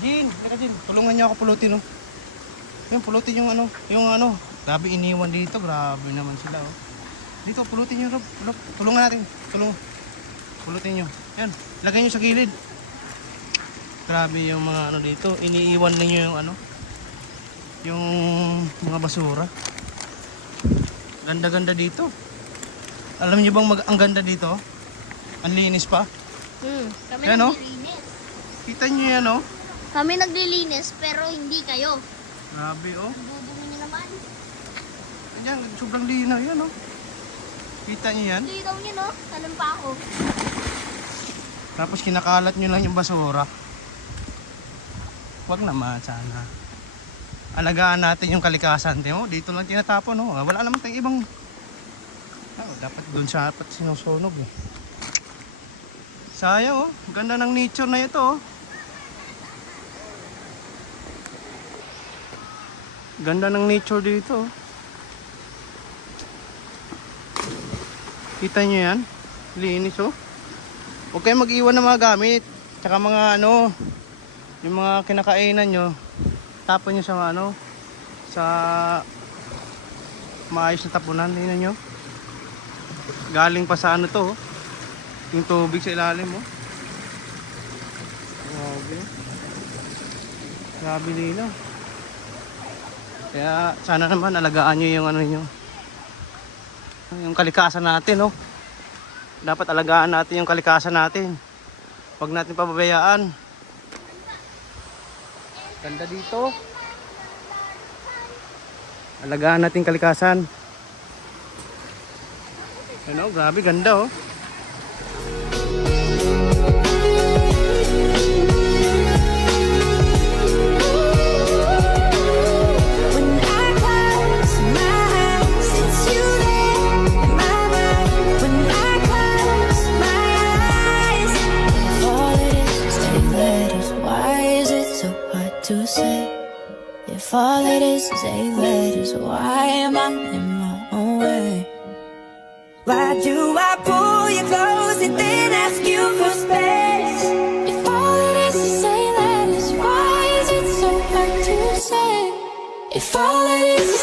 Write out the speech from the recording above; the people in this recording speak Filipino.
Jin, teka Jin, tulungan niyo ako pulutin, oh. Yung pulutin yung ano. Grabe iniwan dito, grabe naman sila, oh. Dito, pulutin niyo, Rob. Tulungan natin. Pulutin niyo. Yan, lagay niyo sa gilid. Grabe yung mga ano dito, iniiwan niyo yung ano, yung mga basura. Ganda-ganda dito. Alam niyo bang ang ganda dito? Ang linis pa. Kami yan, naglilinis. Kita niyo yan, oh. Kami naglilinis pero hindi kayo. Grabe, oh. Bubong niyo naman. Ayan, sobrang linaw yan, oh. Kita niyo yan? Hindi daw niyo, no? Talan pa ako. Tapos kinakalat niyo lang yung basura. Huwag naman, sana. Alagaan natin yung kalikasan. Dito lang tinatapon, oh. Wala naman tayong ibang... dapat doon siya dapat sinusunog, eh. Sayang, oh. Ganda ng nature na ito, oh. Ganda ng nature dito, oh. Kita nyo yan? Linis, oh. Huwag kayong mag-iwan ng mga gamit. Tsaka mga ano, yung mga kinakainan nyo, tapon nyo sa ano, sa maayos na tapunan. Tingnan nyo. Galing pa sa ano to, oh. Yung tubig sa ilalim, oh. Grabe. Grabe nila. Kaya sana naman alagaan nyo yung ano nyo, yung kalikasan natin, oh. Dapat alagaan natin yung kalikasan natin. Huwag natin pababayaan. Ganda dito. Alagaan natin kalikasan. Ano, grabe ganda, oh. To say, if all it is 8 letters, why am I in my own way? Why do I pull you close and then ask you for space? If all it is 8 letters, why is it so hard to say? If all it is